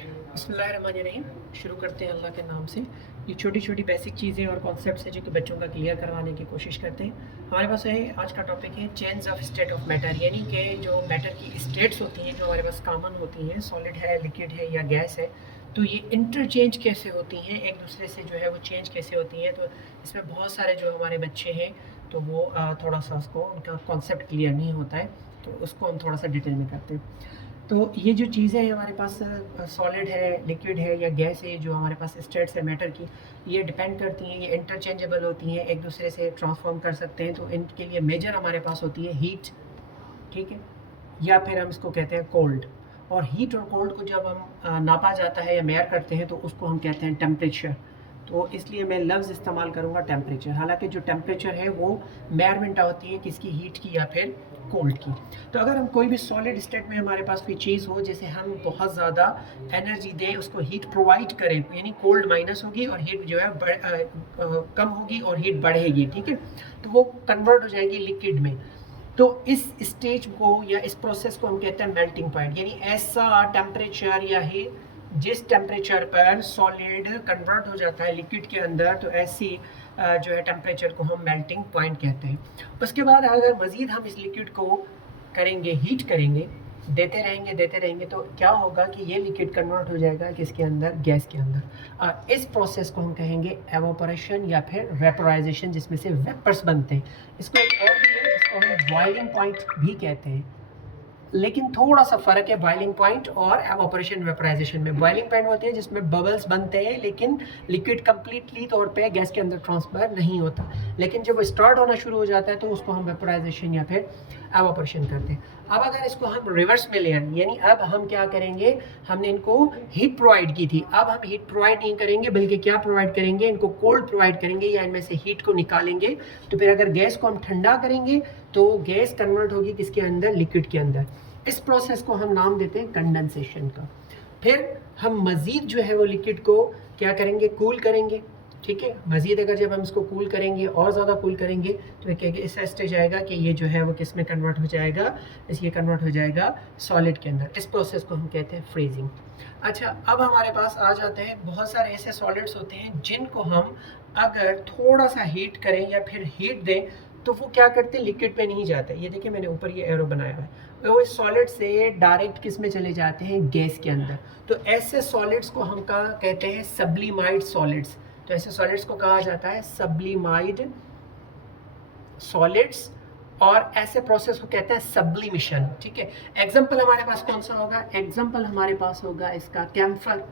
बिस्मिल्लाहिर्रहमानिर्रहीम। शुरू करते हैं अल्लाह के नाम से। ये छोटी छोटी बेसिक चीज़ें और कॉन्सेप्ट्स हैं जो कि बच्चों का क्लियर करवाने की कोशिश करते हैं। हमारे पास है आज का टॉपिक है change of state of matter, यानी कि जो मैटर की स्टेट्स होती हैं जो हमारे पास कॉमन होती हैं, सॉलिड है, लिक्विड है या गैस है, तो ये इंटरचेंज कैसे होती हैं, एक दूसरे से जो है वो चेंज कैसे होती हैं। तो इसमें बहुत सारे जो हमारे बच्चे हैं तो वो थोड़ा सा उसको उनका कॉन्सेप्ट क्लियर नहीं होता है, तो उसको हम थोड़ा सा डिटेल में करते हैं। तो ये जो चीज़ें हैं हमारे पास, सॉलिड है, लिक्विड है या गैस है, जो हमारे पास स्टेट्स है मैटर की, ये डिपेंड करती हैं, ये इंटरचेंजेबल होती हैं, एक दूसरे से ट्रांसफॉर्म कर सकते हैं। तो इनके लिए मेजर हमारे पास होती है हीट, ठीक है, या फिर हम इसको कहते हैं कोल्ड। और हीट और कोल्ड को जब हम नापा जाता है या मेयर करते हैं तो उसको हम कहते हैं टेम्परेचर। तो इसलिए मैं लफ्ज़ इस्तेमाल करूँगा टेम्परेचर, हालांकि जो टेम्परेचर है वो मेयरमेंट होती है किसकी, हीट की या फिर कोल्ड की। तो अगर हम कोई भी सॉलिड स्टेट में हमारे पास कोई चीज़ हो, जैसे हम बहुत ज़्यादा एनर्जी दें, उसको हीट प्रोवाइड करें, यानी कोल्ड माइनस होगी और हीट जो है कम होगी और हीट बढ़ेगी, ठीक है, तो वो कन्वर्ट हो जाएगी लिक्विड में। तो इस स्टेज को या इस प्रोसेस को हम कहते हैं मेल्टिंग पॉइंट, यानी ऐसा टेम्परेचर या ही जिस टेम्परेचर पर सॉलिड कन्वर्ट हो जाता है लिक्विड के अंदर, तो ऐसी जो है टेम्परेचर को हम मेल्टिंग पॉइंट कहते हैं। उसके बाद अगर मज़ीद हम इस लिक्विड को करेंगे, हीट करेंगे, देते रहेंगे तो क्या होगा कि ये लिक्विड कन्वर्ट हो जाएगा किसके अंदर, गैस के अंदर। इस प्रोसेस को हम कहेंगे एवापोरेशन या फिर वेपराइजेशन, जिसमें से वेपर्स बनते हैं। इसको एक और भी है, इसको हम बॉइलिंग पॉइंट भी कहते हैं, लेकिन थोड़ा सा फ़र्क है बॉइलिंग पॉइंट और एवापोरेशन वेपराइजेशन में। बॉइलिंग पॉइंट होते हैं जिसमें बबल्स बनते हैं, लेकिन लिक्विड कंप्लीटली तौर पे गैस के अंदर ट्रांसफर नहीं होता, लेकिन जब वो स्टार्ट होना शुरू हो जाता है तो उसको हम वेपराइजेशन या फिर एवापोरेशन करते हैं। अब अगर इसको हम रिवर्स में ले आए, यानी अब हम क्या करेंगे, हमने इनको हीट प्रोवाइड की थी, अब हम हीट प्रोवाइड नहीं करेंगे बल्कि क्या प्रोवाइड करेंगे, इनको कोल्ड प्रोवाइड करेंगे या इनमें से हीट को निकालेंगे। तो फिर अगर गैस को हम ठंडा करेंगे तो गैस कन्वर्ट होगी किसके अंदर, लिक्विड के अंदर। इस प्रोसेस को हम नाम देते हैं कंडेंसेशन का। फिर हम मज़ीद जो है वो लिक्विड को क्या करेंगे, कूल करेंगे, ठीक है। मज़ीद अगर जब हम इसको कूल करेंगे और ज़्यादा कूल करेंगे तो एक ऐसा स्टेज आएगा कि ये जो है वो किस में कन्वर्ट हो जाएगा, इसलिए कन्वर्ट हो जाएगा सॉलिड के अंदर। इस प्रोसेस को हम कहते हैं फ्रीजिंग। अच्छा, अब हमारे पास आ जाते हैं बहुत सारे ऐसे सॉलिड्स होते हैं जिनको हम अगर थोड़ा सा हीट करें या फिर हीट दें तो वो क्या करते हैं, लिक्विड पे नहीं जाते। ये देखिए मैंने ऊपर ये एरो बनाया है, वो सॉलिड से डायरेक्ट किस में चले जाते हैं, गैस के अंदर। तो ऐसे सॉलिड्स को हम कहते हैं सब्लिमाइड सॉलिड्स। तो ऐसे सॉलिड्स को कहा जाता है सब्लिमाइड सॉलिड्स, और ऐसे प्रोसेस को कहते हैं सब्लिमिशन, ठीक है। एग्जाम्पल हमारे पास कौन सा होगा, एग्जाम्पल हमारे पास होगा इसका कैम्फर।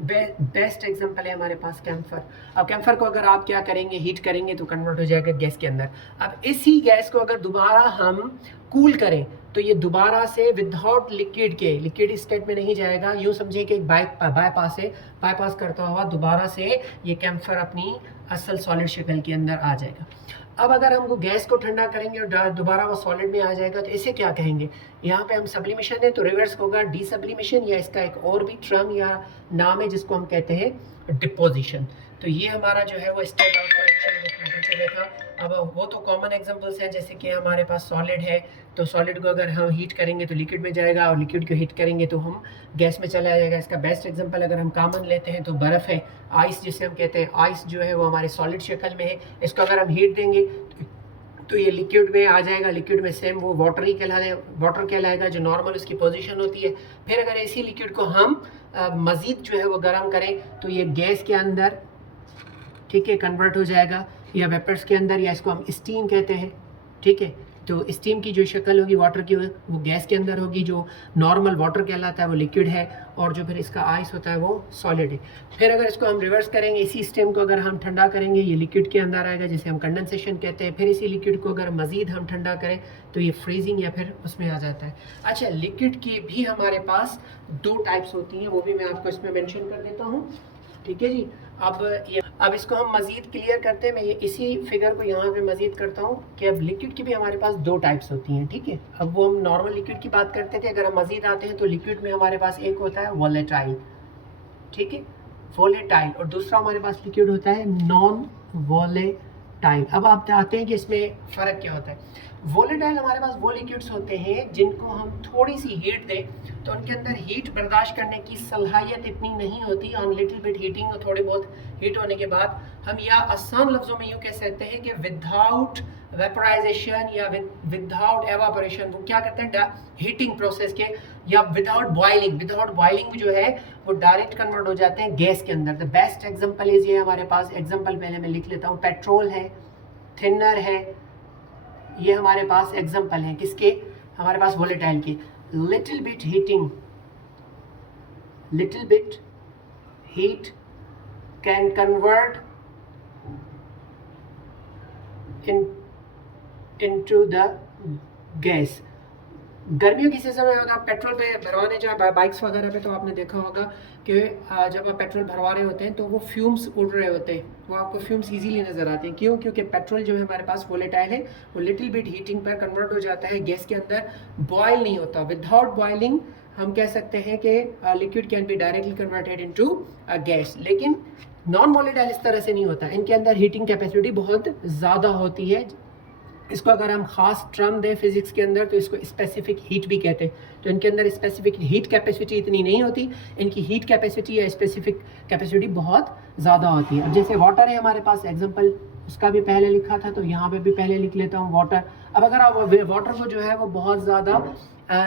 बेस्ट एग्जांपल है हमारे पास कैम्फर। अब कैम्फर को अगर आप क्या करेंगे, हीट करेंगे तो कन्वर्ट हो जाएगा गैस के अंदर। अब इसी गैस को अगर दोबारा हम कूल करें तो ये दोबारा से विदाउट लिक्विड के, लिक्विड स्टेट में नहीं जाएगा, यूँ समझिए कि एक बाईपास है, बाईपास करता हुआ दोबारा से ये कैम्फर अपनी असल सॉलिड शक्ल के अंदर आ जाएगा। अब अगर हमको गैस को ठंडा करेंगे और दोबारा वो सॉलिड में आ जाएगा तो इसे क्या कहेंगे, यहाँ पे हम सब्लिमेशन है तो रिवर्स होगा डीसब्लिमेशन, या इसका एक और भी टर्म या नाम है जिसको हम कहते हैं डिपोजिशन। तो ये हमारा जो है वो स्टेट ऑफ देखा। अब वो तो कॉमन एग्जांपल्स हैं, जैसे कि हमारे पास सॉलिड है तो सॉलिड को अगर हम हीट करेंगे तो लिक्विड में जाएगा, और लिक्विड को हीट करेंगे तो हम गैस में चला जाएगा। इसका बेस्ट एग्जांपल अगर हम कॉमन लेते हैं तो बर्फ़ है, आइस जिसे हम कहते हैं, आइस जो है वो हमारे सॉलिड शक्ल में है, इसको अगर हम हीट देंगे तो ये लिक्विड में आ जाएगा, लिक्विड में सेम वो वाटर कहलाएगा जो नॉर्मल उसकी पोजीशन होती है। फिर अगर इसी लिक्विड को हम मज़ीद जो है वो गर्म करें तो ये गैस के अंदर, ठीक है, कन्वर्ट हो जाएगा, या वेपर्स के अंदर, या इसको हम स्टीम कहते हैं, ठीक है। तो स्टीम की जो शक्ल होगी वाटर की वो गैस के अंदर होगी, जो नॉर्मल वाटर कहलाता है वो लिक्विड है, और जो फिर इसका आइस होता है वो सॉलिड है। फिर अगर इसको हम रिवर्स करेंगे, इसी स्टीम को अगर हम ठंडा करेंगे ये लिक्विड के अंदर आएगा जिसे हम कंडेंसेशन कहते हैं। फिर इसी लिक्विड को अगर मज़ीद हम ठंडा करें तो ये फ्रीजिंग या फिर उसमें आ जाता है। अच्छा, लिक्विड की भी हमारे पास दो टाइप्स होती हैं, वो भी मैं आपको इसमें मैंशन कर देता हूँ, ठीक है जी। अब इसको हम मज़ीद क्लियर करते हैं, मैं ये इसी फिगर को यहाँ पे मज़ीद करता हूँ कि अब लिक्विड की भी हमारे पास दो टाइप्स होती हैं, ठीक है। अब वो हम नॉर्मल लिक्विड की बात करते थे, अगर हम मज़ीद आते हैं तो लिक्विड में हमारे पास एक होता है वोलेटाइल, ठीक है, वोलेटाइल, और दूसरा हमारे पास लिक्विड होता है नॉन वोलेटाइल। अब आप आते हैं कि इसमें फ़र्क क्या होता है। वोलेटाइल हमारे पास वो लिक्विड्स होते हैं जिनको हम थोड़ी सी हीट दें तो उनके अंदर हीट बर्दाश्त करने की सलाहियत इतनी नहीं होती। ऑन लिटिल बिट हीटिंग और थोड़ी बहुत हीट होने के बाद हम या आसान लफ्ज़ों में यूँ कह सकते हैं कि विदाउट वेपराइजेशन या विदाउट एवापोरेशन वो क्या करते हैं हीटिंग प्रोसेस के, या विदाउट बॉइलिंग जो है वो डायरेक्ट कन्वर्ट हो जाते हैं गैस के अंदर। द बेस्ट एग्जांपल इज ये हमारे पास एग्जांपल पहले मैं लिख लेता हूँ। पेट्रोल है, थिनर है, ये हमारे पास एग्जांपल है किसके, हमारे पास वोलेटाइल के। Little bit heat can convert into the gas. गर्मियों की सीज़न में अगर आप पेट्रोल पे भरवाने जाए बाइक्स वगैरह पे तो आपने देखा होगा कि जब आप पेट्रोल भरवा रहे होते हैं तो वो फ्यूम्स उड़ रहे होते हैं, वो आपको फ्यूम्स इजीली नज़र आते हैं। क्यों? क्योंकि पेट्रोल जो है हमारे पास वोलेटाइल है, वो लिटिल बिट हीटिंग पर कन्वर्ट हो जाता है गैस के अंदर, बॉयल नहीं होता। विदाउट बॉइलिंग हम कह सकते हैं कि liquid can be directly converted into gas. लेकिन नॉन वोलेटाइल इस तरह से नहीं होता, इनके अंदर हीटिंग कैपेसिटी बहुत ज़्यादा होती है। इसको अगर हम ख़ास टर्म दें फिज़िक्स के अंदर तो इसको स्पेसिफिक हीट भी कहते हैं। तो इनके अंदर स्पेसिफिक हीट कैपेसिटी इतनी नहीं होती, इनकी हीट कैपेसिटी या स्पेसिफिक कैपेसिटी बहुत ज़्यादा होती है। अब जैसे वाटर है हमारे पास एग्जांपल, उसका भी पहले लिखा था तो यहाँ पे भी पहले लिख लेता हूँ वाटर। अब अगर आप वाटर को जो है वो बहुत ज़्यादा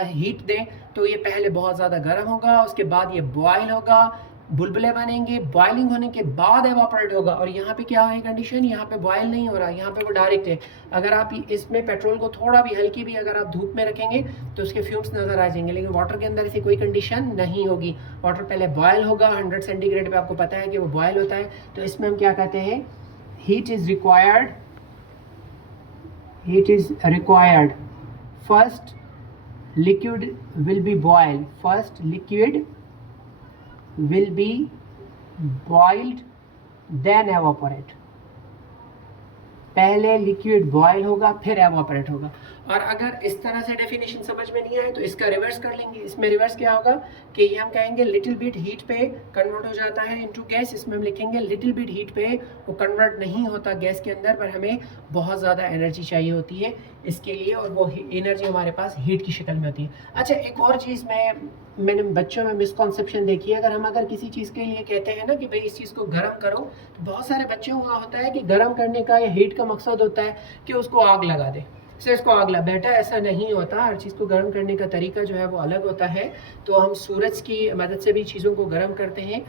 हीट दें तो ये पहले बहुत ज़्यादा गर्म होगा, उसके बाद ये बॉयल होगा, बुलबुले बनेंगे, बॉइलिंग होने के बाद एवापोरेट होगा। और यहाँ पे क्या है कंडीशन, यहाँ पे बॉयल नहीं हो रहा, यहाँ पे वो डायरेक्ट है। अगर आप इसमें पेट्रोल को थोड़ा भी हल्की भी अगर आप धूप में रखेंगे तो उसके फ्यूम्स नज़र आ जाएंगे, लेकिन वाटर के अंदर ऐसी कोई कंडीशन नहीं होगी। वाटर पहले बॉयल होगा 100 सेंटीग्रेड पे, आपको पता है कि वो बॉयल होता है। तो इसमें हम क्या कहते हैं, heat is required first liquid will be boiled then evaporate। पहले लिक्विड बॉयल होगा फिर एवापोरेट होगा। और अगर इस तरह से डेफिनेशन समझ में नहीं आए तो इसका रिवर्स कर लेंगे। इसमें रिवर्स क्या होगा कि ये हम कहेंगे लिटिल बिट हीट पे कन्वर्ट हो जाता है इनटू गैस। इसमें हम लिखेंगे लिटिल बिट हीट पे वो कन्वर्ट नहीं होता गैस के अंदर, पर हमें बहुत ज़्यादा एनर्जी चाहिए होती है इसके लिए, और वो एनर्जी हमारे पास हीट की शक्ल में होती है। अच्छा, एक और चीज़ मैंने बच्चों में मिसकॉन्सेप्शन देखी है। अगर किसी चीज़ के लिए कहते हैं ना कि भाई इस चीज़ को गर्म करो, तो बहुत सारे बच्चों का होता है कि गर्म करने का या हीट का मकसद होता है कि उसको आग लगा दे, से इसको आग लगा। बेटा ऐसा नहीं होता, हर चीज़ को गर्म करने का तरीका जो है वो अलग होता है। तो हम सूरज की मदद से भी चीज़ों को गर्म करते हैं,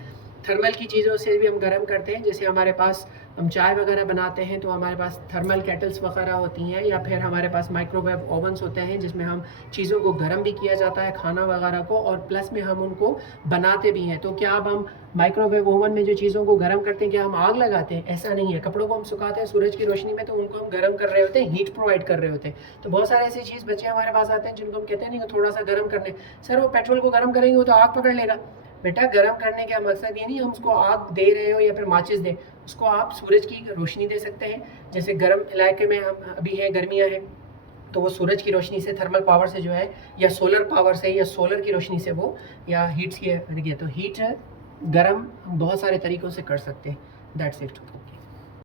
थर्मल की चीज़ों से भी हम गर्म करते हैं। जैसे हमारे पास हम चाय वगैरह बनाते हैं तो हमारे पास थर्मल केटल्स वगैरह होती हैं, या फिर हमारे पास माइक्रोवेव ओवन्स होते हैं जिसमें हम चीज़ों को गर्म भी किया जाता है, खाना वगैरह को, और प्लस में हम उनको बनाते भी हैं। तो क्या अब हम माइक्रोवेव ओवन में जो चीज़ों को गर्म करते हैं क्या हम आग लगाते हैं? ऐसा नहीं है। कपड़ों को हम सुखाते हैं सूरज की रोशनी में, तो उनको हम गर्म कर रहे होते हैं, हीट प्रोवाइड कर रहे होते हैं। तो बहुत सारे ऐसी चीज़ बच्चे हमारे पास आते हैं जिनको हम कहते हैं नहीं थोड़ा सा गर्म करने, सर वो पेट्रोल को गर्म करेंगे वो तो आग पकड़ लेगा। बेटा गर्म करने का मकसद ये नहीं हम उसको आग दे रहे हो या फिर माचिस दें, उसको आप सूरज की रोशनी दे सकते हैं। जैसे गर्म इलाके में हम अभी हैं, गर्मियाँ हैं, तो वो सूरज की रोशनी से, थर्मल पावर से जो है, या सोलर पावर से, या सोलर की रोशनी से वो, या हीट्स की, तो हीट गर्म बहुत सारे तरीक़ों से कर सकते हैं। That's it.